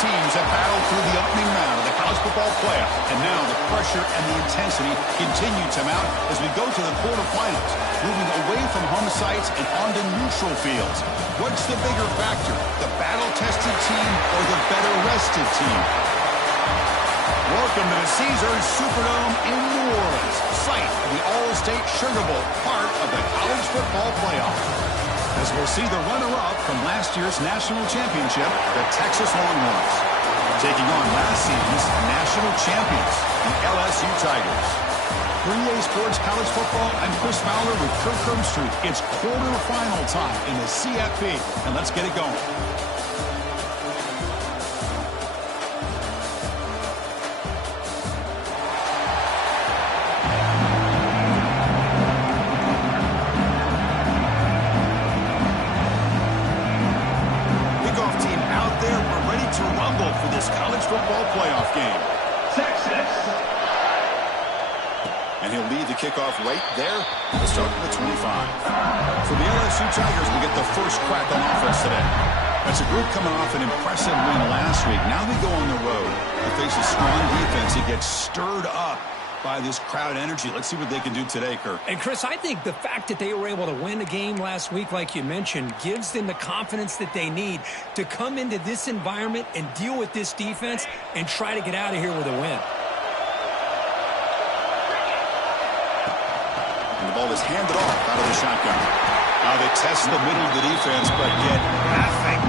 teams have battled through the opening round of the college football playoff, and now the pressure and the intensity continue to mount as we go to the quarterfinals, moving away from home sites and onto neutral fields. What's the bigger factor, the battle-tested team or the better-rested team? Welcome to the Caesars Superdome in New Orleans, site of the All-State Sugar Bowl, part of the college football playoff. As we'll see the runner-up from last year's national championship, the Texas Longhorns, taking on last season's national champions, the LSU Tigers. For EA Sports College Football, I'm Chris Fowler with Kirk Herbstreit. It's quarterfinal time in the CFP, and let's get it going. Football playoff game. Texas. And he'll lead the kickoff right there. We'll start with the 25. For the LSU Tigers, we get the first crack on offense today. That's a group coming off an impressive win last week. Now they go on the road. They face a strong defense. It gets stirred up by this crowd energy. Let's see what they can do today, Kirk. And, Chris, I think the fact that they were able to win the game last week, like you mentioned, gives them the confidence that they need to come into this environment and deal with this defense and try to get out of here with a win. And the ball is handed off out of the shotgun. Now they test the middle of the defense, but get nothing.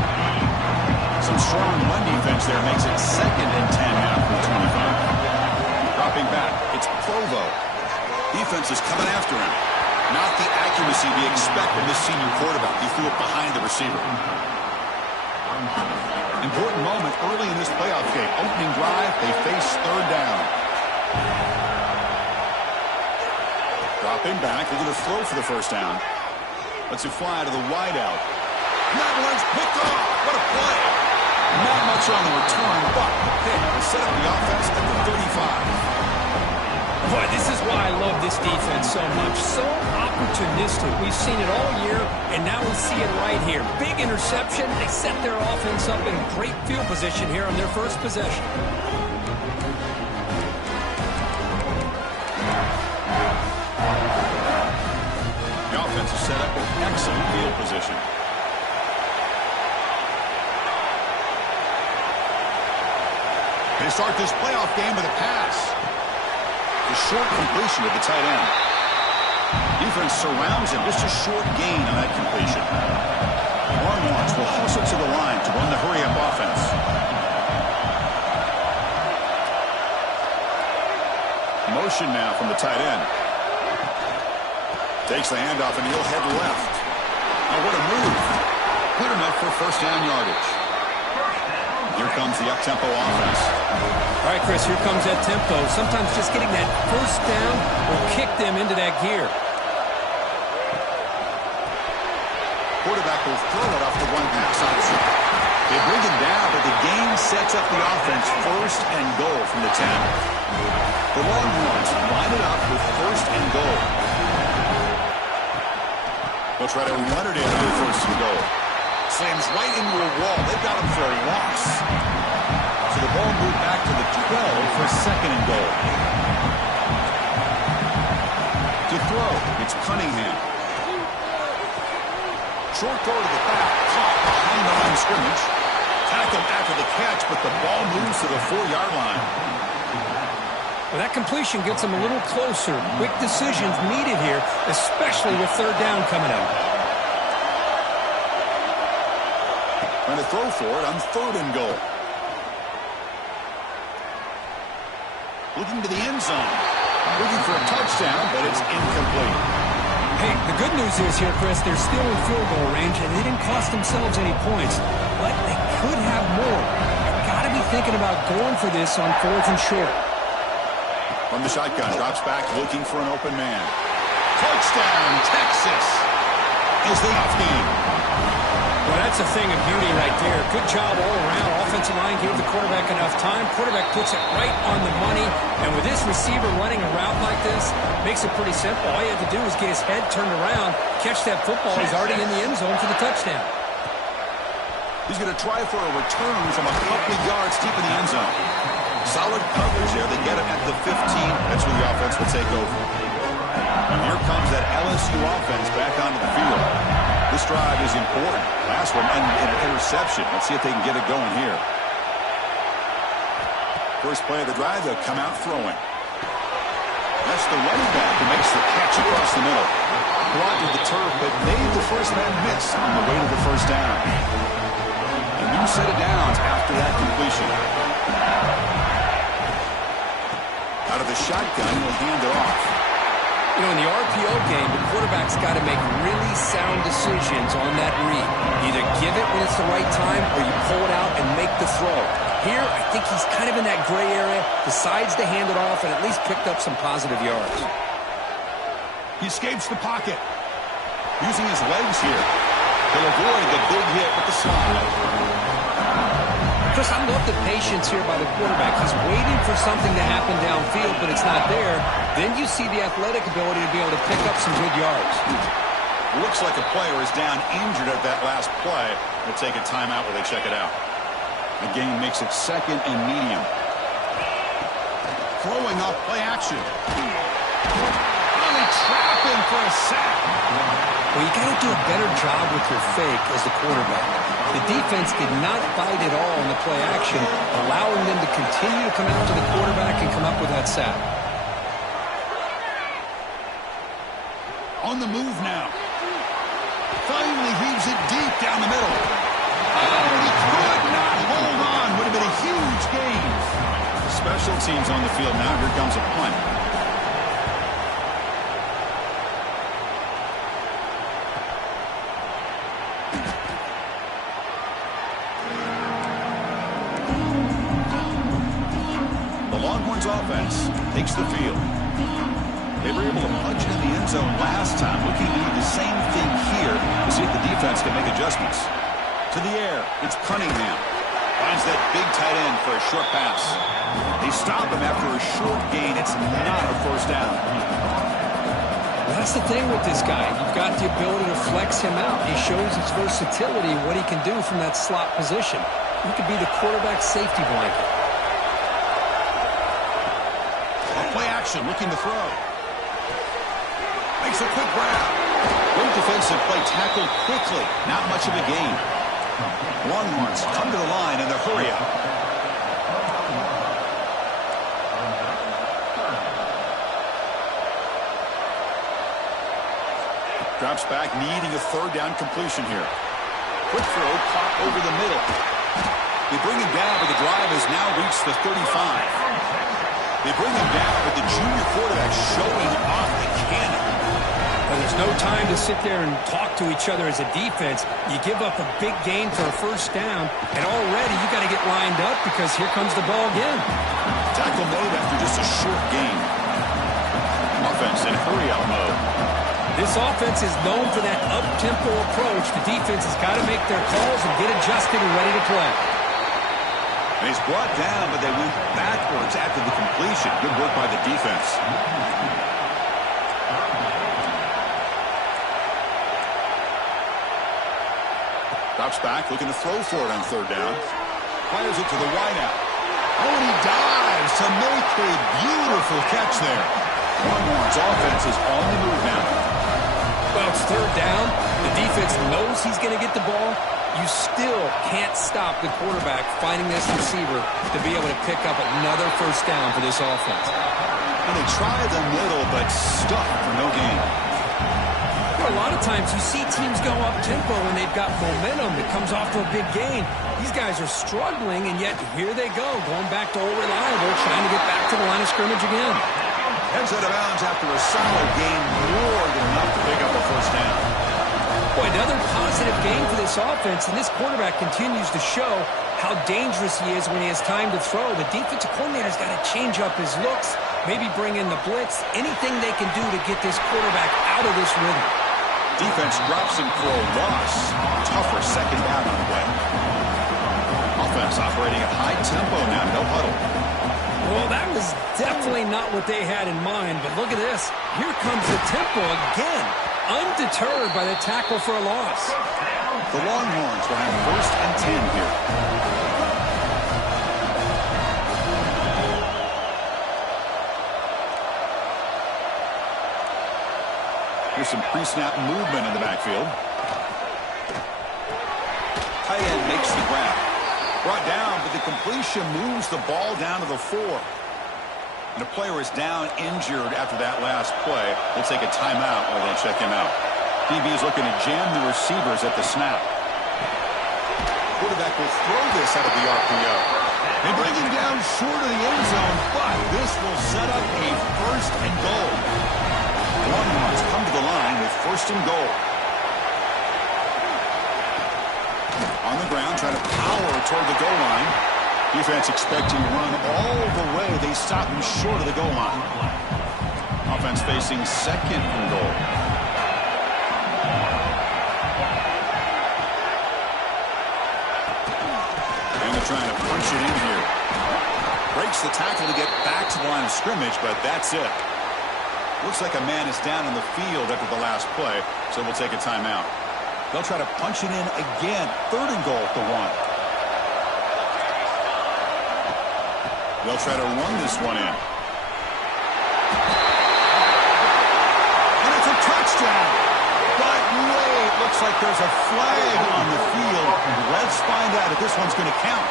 Some strong run defense there makes it 2nd and 10 now for 25. Dropping back, it's Provo. Defense is coming after him. Not the accuracy we expect from this senior quarterback. He threw it behind the receiver. Important moment early in this playoff game. Opening drive, they face 3rd down. Dropping back, they're going to throw for the 1st down. Let's it fly to the wideout. That one's picked off. What a play. Not much on the return, but they set up the offense at the 35. Boy, this is why I love this defense so much. So opportunistic. We've seen it all year, and now we see it right here. Big interception. They set their offense up in a great field position here on their first possession. The offense is set up in excellent field position. They start this playoff game with a pass. The short completion of the tight end. Defense surrounds him. Just a short gain on that completion. Longhorns will hustle to the line to run the hurry-up offense. Motion now from the tight end. Takes the handoff and he'll head left. Now what a move. Good enough for 1st down yardage. Here comes the up-tempo offense. All right, Chris, here comes that tempo. Sometimes just getting that 1st down will kick them into that gear. Quarterback will throw it off the one pass option. They bring it down, but the game sets up the offense 1st and goal from the 10. The Longhorns line it up with 1st and goal. They'll try to run it in for 1st and goal. Slams right into a wall. They've got him for a loss. So the ball moved back to the 12 for 2nd and goal. To throw, it's Cunningham. Short throw to the back, caught behind the line of scrimmage. Tackled after the catch, but the ball moves to the 4-yard line. Well, that completion gets them a little closer. Quick decisions needed here, especially with 3rd down coming up. Trying to throw for it on 3rd and goal. Looking to the end zone. Looking for a touchdown, but it's incomplete. Hey, the good news is here, Chris, they're still in field goal range, and they didn't cost themselves any points. But they could have more. You've got to be thinking about going for this on 4th and short. From the shotgun, drops back, looking for an open man. Touchdown, Texas! Is the off game. Well, that's a thing of beauty right there. Good job all around. Offensive line gave the quarterback enough time. Quarterback puts it right on the money. And with this receiver running a route like this, makes it pretty simple. All you have to do is get his head turned around, catch that football. He's already in the end zone for the touchdown. He's going to try for a return from a couple of yards deep in the end zone. Solid coverage there. They get it at the 15. That's where the offense will take over. And here comes that LSU offense back onto the field. This drive is important. Last one ended in an interception. Let's see if they can get it going here. First play of the drive, they'll come out throwing. That's the running back who makes the catch across the middle. Brought to the turf, but made the first man miss on the way to the first down. A new set of downs after that completion. Out of the shotgun, he'll hand it off. You know, in the RPO game, the quarterback's got to make really sound decisions on that read. Either give it when it's the right time or you pull it out and make the throw. Here, I think he's kind of in that gray area, decides to hand it off and at least picked up some positive yards. He escapes the pocket. Using his legs here. He'll avoid the big hit with the slide. Chris, I love the patience here by the quarterback. He's waiting for something to happen downfield, but it's not there. Then you see the athletic ability to be able to pick up some good yards. Looks like a player is down injured at that last play. They'll take a timeout while they check it out. The game makes it second and medium. Throwing off play action. Really trap him for a sack. Well, you got to do a better job with your fake as the quarterback. The defense did not bite at all in the play action, allowing them to continue to come out to the quarterback and come up with that sack. On the move now. Finally heaves it deep down the middle. Oh, he could not hold on. Would have been a huge gain. Special teams on the field now. Here comes a punt. Offense takes the field. They were able to punch it in the end zone last time. Looking to do the same thing here to see if the defense can make adjustments. To the air, it's Cunningham. Finds that big tight end for a short pass. They stop him after a short gain. It's not a first down. That's the thing with this guy. You've got the ability to flex him out. He shows his versatility, what he can do from that slot position. He could be the quarterback's safety blanket. Play action, looking to throw. Makes a quick grab. Great defensive play, tackled quickly. Not much of a gain. Longhorns come to the line in the hurry up. Drops back, needing a third down completion here. Quick throw, caught over the middle. They bring him down, but the drive has now reached the 35. They bring him down, but the junior quarterback showing off the cannon. Well, there's no time to sit there and talk to each other as a defense. You give up a big gain for a first down, and already you got to get lined up because here comes the ball again. Tackle made after just a short gain. Offense in hurry-up mode. This offense is known for that up-tempo approach. The defense has got to make their calls and get adjusted and ready to play. And he's brought down, but they went backwards after the completion. Good work by the defense. Drops back, looking to throw for it on third down. Fires it to the wideout. Oh, and he dives to make a beautiful catch there. Longhorns offense is on the move now. Well, it's third down. The defense knows he's going to get the ball. You still can't stop the quarterback finding this receiver to be able to pick up another first down for this offense. And they try the middle, but stuck for no gain. A lot of times you see teams go up-tempo when they've got momentum that comes off to a big gain. These guys are struggling, and yet here they go, going back to old reliable, trying to get back to the line of scrimmage again. Heads out of bounds after a solid gain, more than enough to pick up a first down. Boy, another positive game for this offense, and this quarterback continues to show how dangerous he is when he has time to throw. The defensive coordinator's got to change up his looks, maybe bring in the blitz, anything they can do to get this quarterback out of this rhythm. Defense drops him for a loss. Tougher second down on the way. Offense operating at high tempo now, no huddle. Well, that was definitely not what they had in mind, but look at this. Here comes the tempo again, undeterred by the tackle for a loss. The Longhorns will have 1st and 10 here. Here's some pre-snap movement in the backfield. Tight end makes the grab. Brought down, but the completion moves the ball down to the 4. And the player is down injured after that last play. They'll take a timeout while they check him out. DB is looking to jam the receivers at the snap. Quarterback will throw this out of the RPO. They bring him down short of the end zone, but this will set up a 1st and goal. Longhorns come to the line with 1st and goal. On the ground, trying to power toward the goal line. Defense expecting to run all the way. They stop him short of the goal line. Offense facing 2nd and goal. And they're trying to punch it in here. Breaks the tackle to get back to the line of scrimmage, but that's it. Looks like a man is down on the field after the last play, so we'll take a timeout. They'll try to punch it in again. 3rd and goal at the 1. They'll try to run this one in. And it's a touchdown. But wait, looks like there's a flag on the field. Let's find out if this one's going to count.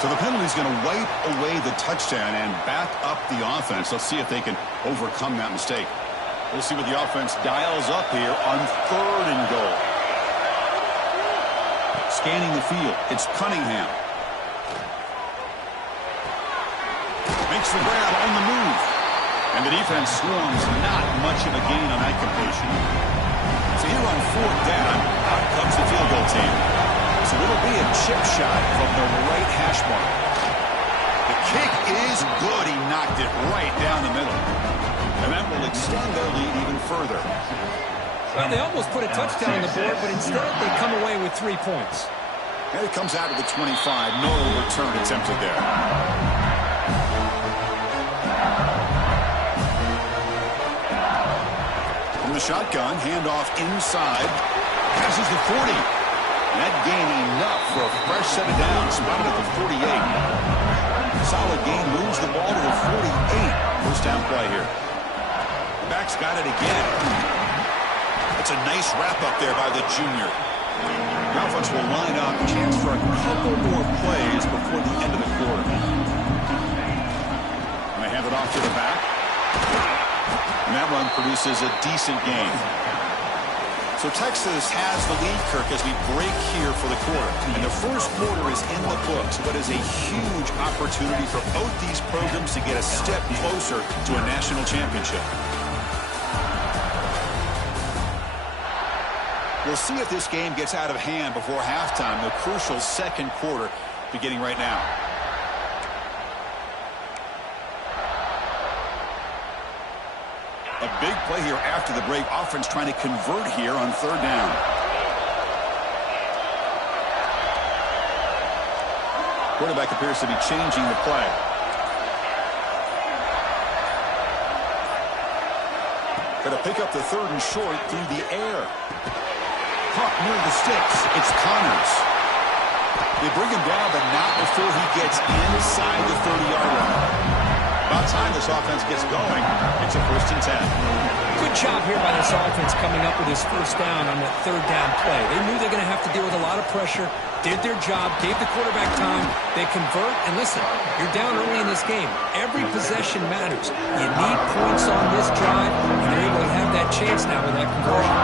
So the penalty is going to wipe away the touchdown and back up the offense. Let's see if they can overcome that mistake. We'll see what the offense dials up here on 3rd and goal. Scanning the field. It's Cunningham. Makes the grab on the move. And the defense swarms not much of a gain on that completion. So here on 4th down, out comes the field goal team. So it'll be a chip shot from the right hash mark. The kick is good. He knocked it right down the middle. And that will extend their lead even further. Well, they almost put a touchdown on the board, but instead they come away with 3 points. And it comes out of the 25. No return attempted there. From the shotgun, handoff inside. Passes the 40. That gain enough for a fresh set of downs, spotted at the 48. Solid gain, moves the ball to the 48. First down play here. The back's got it again. That's a nice wrap up there by the junior. The offense will line up, chance for a couple more plays before the end of the quarter. And they hand it off to the back. And that run produces a decent gain. So Texas has the lead, Kirk, as we break here for the quarter. And the first quarter is in the books, but is a huge opportunity for both these programs to get a step closer to a national championship. We'll see if this game gets out of hand before halftime, the crucial 2nd quarter beginning right now. A big play here after the break. Offense trying to convert here on 3rd down. Quarterback appears to be changing the play. Got to pick up the 3rd and short through the air. Caught near the sticks. It's Connors. They bring him down, but not before he gets inside the 30-yard line. About time this offense gets going. It's a 1st and 10. Good job here by this offense coming up with his 1st down on that 3rd down play. They knew they were going to have to deal with a lot of pressure, did their job, gave the quarterback time. They convert, and listen, you're down early in this game. Every possession matters. You need points on this drive, and they're able to have that chance now with that conversion.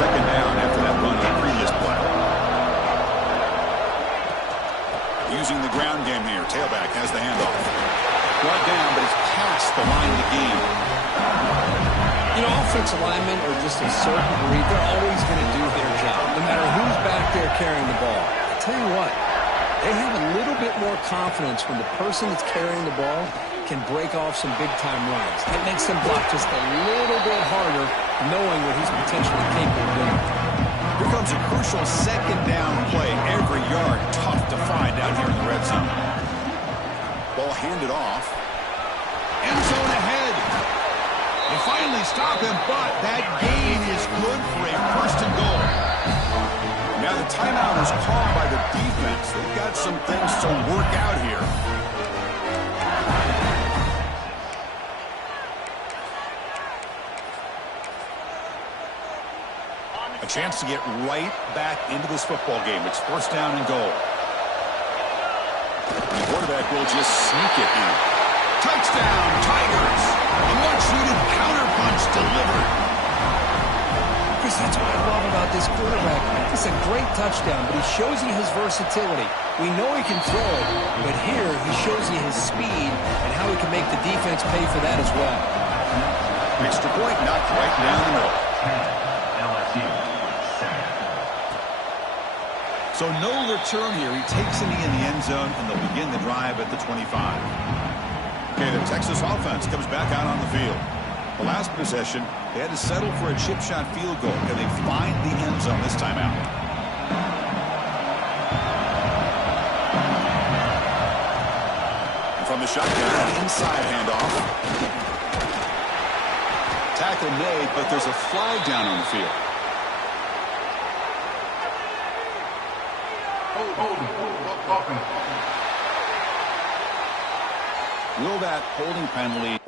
2nd down after that run on the previous play. Using the ground game here. Tailback has the handoff. Brought down, but it's past the line of the game. You know, offensive linemen are just a certain breed. They're always going to do their job, no matter who's back there carrying the ball. I tell you what, they have a little bit more confidence when the person that's carrying the ball can break off some big-time runs. That makes them block just a little bit harder, knowing what he's potentially capable of doing. Here comes a crucial 2nd down play. Every yard tough to find out here in the red zone. Ball handed off. End zone ahead. They finally stop him, but that gain is good for a 1st and goal. Now the timeout is called by the defense. They've got some things to work out here. A chance to get right back into this football game. It's first down and goal. The quarterback will just sneak it in. Touchdown, Tigers! A much-needed counterpunch delivered. Chris, that's what I love about this quarterback. It's a great touchdown, but he shows you his versatility. We know he can throw it, but here he shows you his speed and how he can make the defense pay for that as well. Extra point knocked right down the middle. LSU. So no return here. He takes a knee in the end zone, and they'll begin the drive at the 25. Okay, the Texas offense comes back out on the field. The last possession, they had to settle for a chip shot field goal. Can they find the end zone this time out? And from the shotgun, inside handoff. Tackle made, but there's a flag down on the field. Will that holding penalty...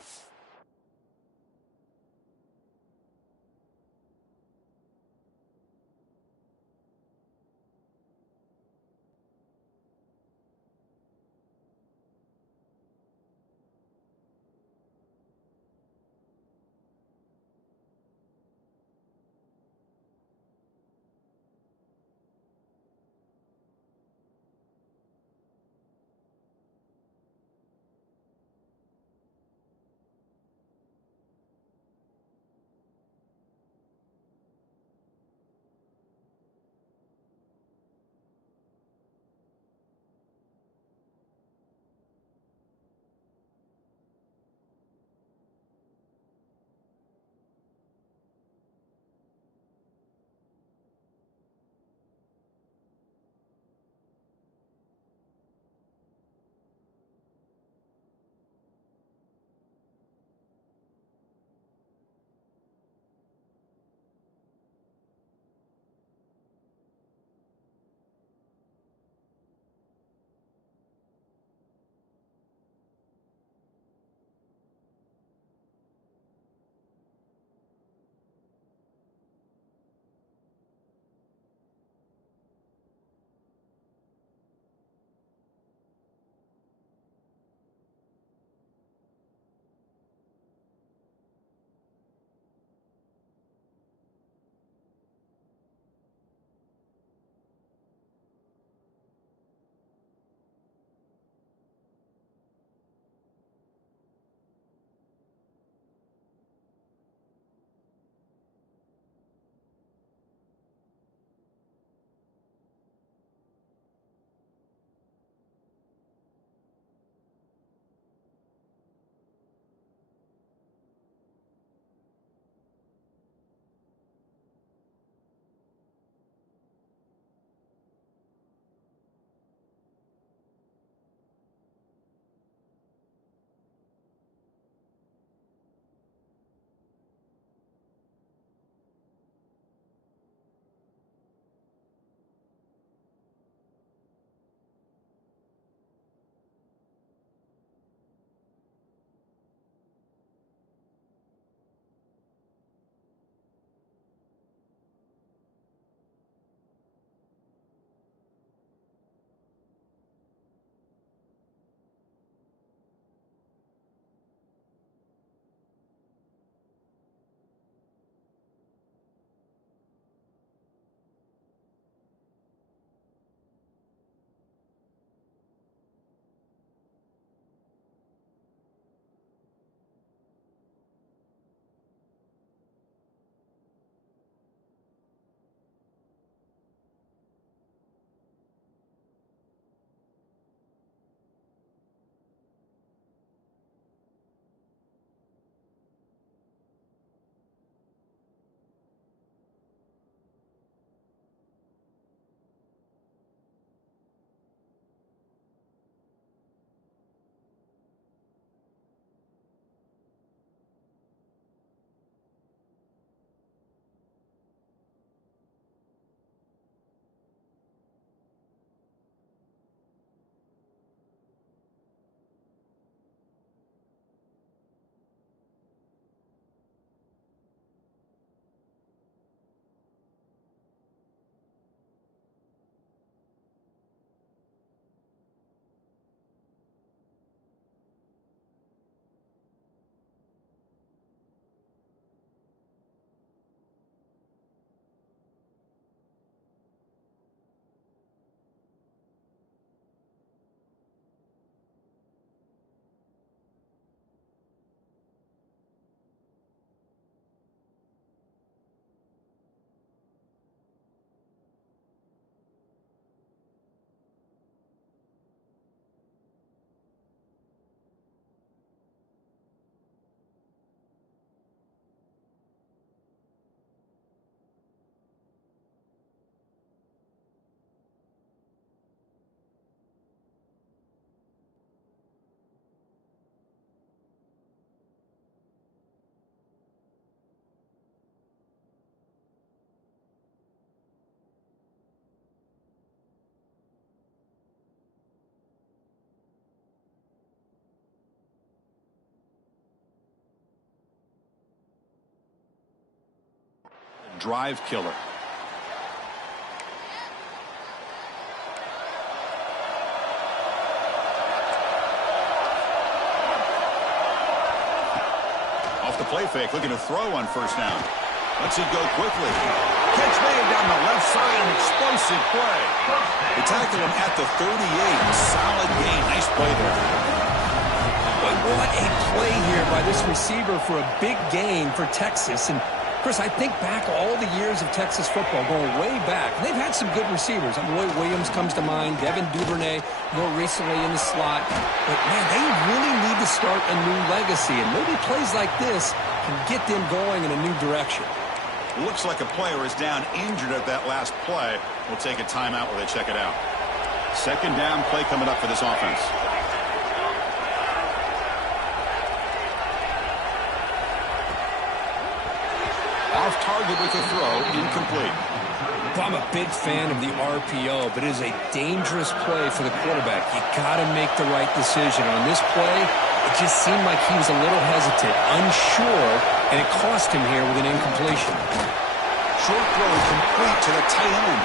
drive killer. Off the play fake, looking to throw on first down. Lets it go quickly. Catch made down the left side, an explosive play. They tackle him at the 38. Solid gain. Nice play there. But what a play here by this receiver for a big gain for Texas. And Chris, I think back all the years of Texas football, going way back. They've had some good receivers. Roy Williams comes to mind, Devin Duvernay more recently in the slot. But, man, they really need to start a new legacy. And maybe plays like this can get them going in a new direction. Looks like a player is down injured at that last play. We'll take a timeout while they check it out. Second down play coming up for this offense. Off target with the throw, incomplete. I'm a big fan of the RPO, but it is a dangerous play for the quarterback. You got to make the right decision. On this play, it just seemed like he was a little hesitant, unsure, and it cost him here with an incompletion. Short throw is complete to the tight end.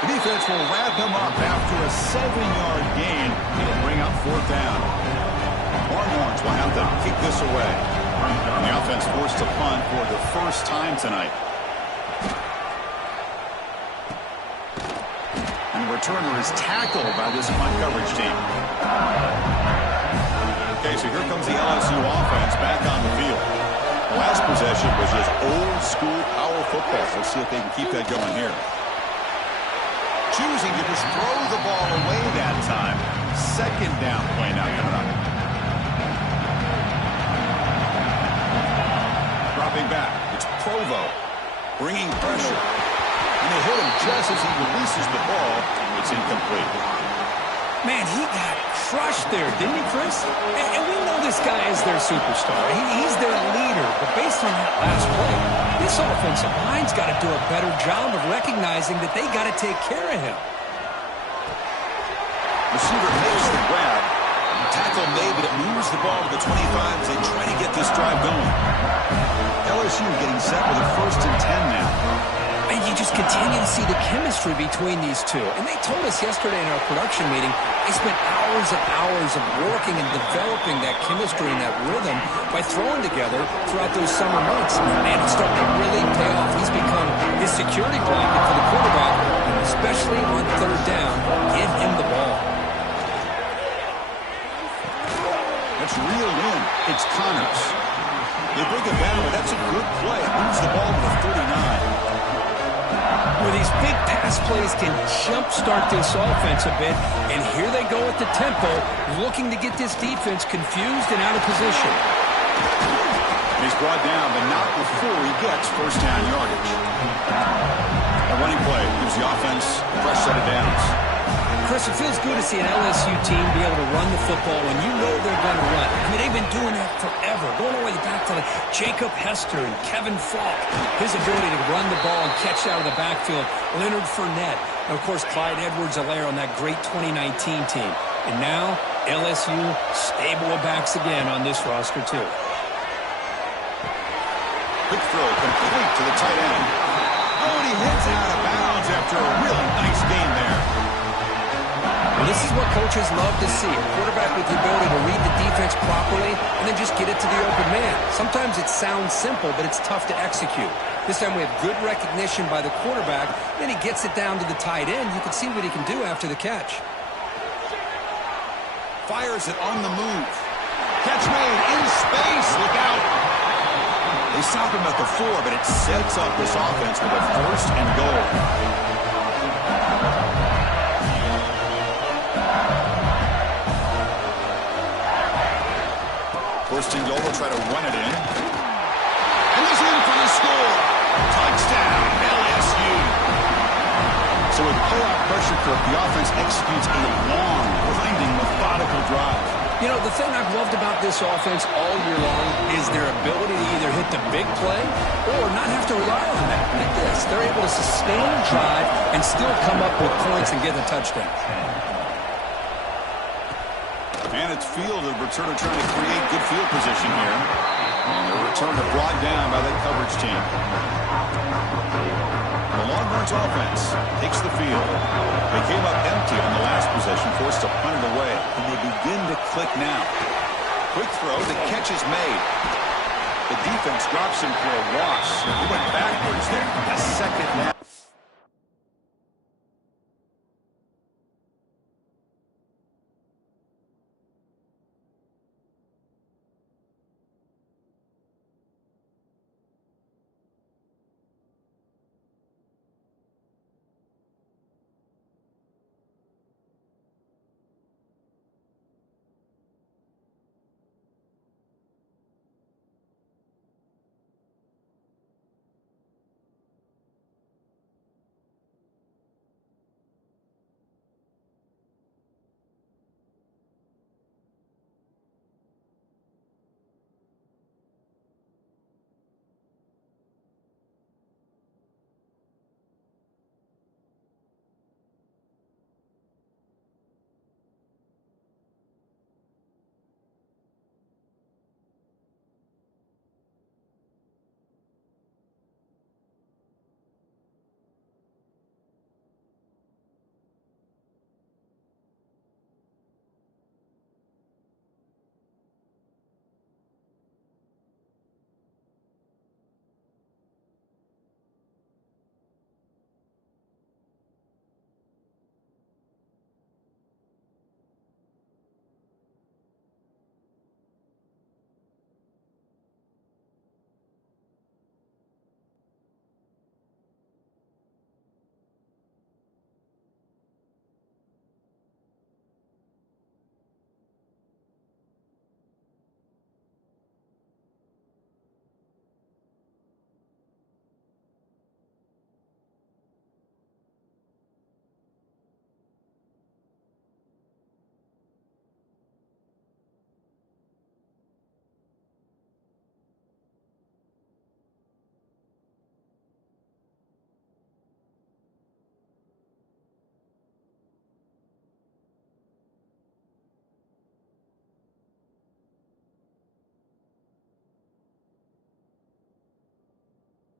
The defense will wrap him up after a 7-yard gain. It'll bring up fourth down. Longhorns will have to kick this away. And the offense forced to punt for the first time tonight. And the returner is tackled by this punt coverage team. Okay, so here comes the LSU offense back on the field. The last possession was just old school power football. Let's see if they can keep that going here. Choosing to just throw the ball away that time. Second down play now coming up. Dropping back. It's Provo bringing pressure. And they hit him just as he releases the ball. It's incomplete. Man, he got crushed there, didn't he, Chris? And we know this guy is their superstar. He's their leader. But based on that last play, this offensive line's got to do a better job of recognizing that they got to take care of him. Receiver makes the grab. Tackle made, but it moves the ball to the 25 as they try to get this drive going. LSU getting set with a 1st and 10 now. And you just continue to see the chemistry between these two. And they told us yesterday in our production meeting, they spent hours and hours of working and developing that chemistry and that rhythm by throwing together throughout those summer months. And man, it's starting to really pay off. He's become his security blanket for the quarterback, and especially on third down. Give him the ball. That's reeled in. It's Connors. They bring it down, but that's a good play. It moves the ball to the 39. Where these big pass plays can jumpstart this offense a bit, and here they go at the tempo, looking to get this defense confused and out of position. He's brought down, but not before he gets first down yardage. A running play gives the offense a fresh set of downs. Chris, it feels good to see an LSU team be able to run the football when you know they're going to run. I mean, they've been doing that forever, going all the way back to like Jacob Hester and Kevin Falk. His ability to run the ball and catch out of the backfield, Leonard Fournette, and, of course, Clyde Edwards-Helaire on that great 2019 team. And now, LSU stable of backs again on this roster, too. Quick throw complete to the tight end. Oh, and he hits out of bounds after a really nice game there. Well, this is what coaches love to see. A quarterback with the ability to read the defense properly and then just get it to the open man. Sometimes it sounds simple, but it's tough to execute. This time we have good recognition by the quarterback. Then he gets it down to the tight end. You can see what he can do after the catch. Fires it on the move. Catch made in space. Look out. They stop him at the 4, but it sets up this offense with a 1st and goal. First and goal, will try to run it in. And he's in for the score. Touchdown, LSU. So with pull-out pressure curve, the offense executes a long, grinding, methodical drive. You know, the thing I've loved about this offense all year long is their ability to either hit the big play or not have to rely on that. Like this, they're able to sustain a drive and still come up with points and get a touchdown. And it's field, the returner trying to create good field position here. And the returner brought down by that coverage team. Longhorns offense takes the field. They came up empty on the last possession, forced to punt it away, and they begin to click now. Quick throw, the catch is made. The defense drops him for a loss. He went backwards there. A second down.